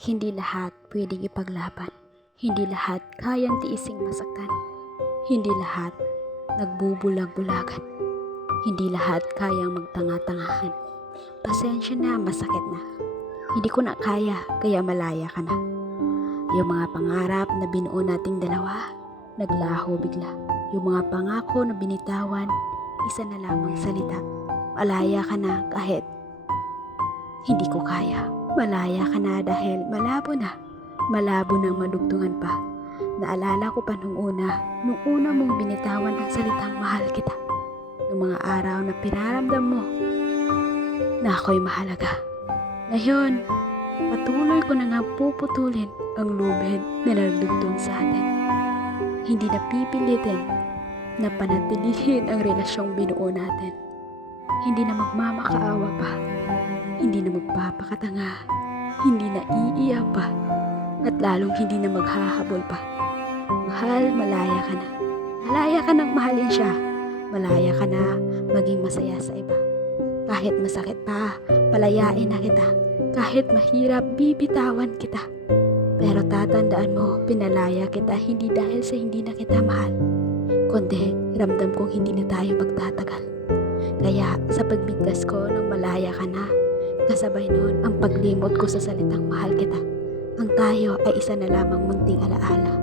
Hindi lahat pwedeng ipaglaban. Hindi lahat kayang tiising masaktan. Hindi lahat nagbubulag-bulagan. Hindi lahat kayang magtanga-tangahan. Pasensya na, masakit na. Hindi ko na kaya, kaya malaya ka na. Yung mga pangarap na binuo nating dalawa, naglaho bigla. Yung mga pangako na binitawan, isa na lamang salita. Malaya ka na kahit hindi ko kaya. Malaya ka na dahil malabo na. Malabo nang madugtungan pa. Naalala ko pa nung una mong binitawan ang salitang mahal kita. Nung mga araw na pinaramdam mo na ako'y mahalaga. Ngayon, patuloy ko na nga puputulin ang lubid na nagdugtong sa atin. Hindi na pipilitin na panatilihin ang relasyong binuo natin. Hindi na magmamakaawa pa. Hindi na magpapakatanga. Hindi na iiyak pa. At lalong hindi na maghahabol pa. Mahal, malaya ka na. Malaya ka nang mahalin siya. Malaya ka na maging masaya sa iba. Kahit masakit pa, palayain na kita. Kahit mahirap, bibitawan kita. Pero tatandaan mo, pinalaya kita hindi dahil sa hindi na kita mahal, kundi ramdam kong hindi na tayo magtatagal. Kaya sa pagbigkas ko ng malaya ka na, kasabay noon ang paglimot ko sa salitang mahal kita. Ang tayo ay isa na lamang munting alaala.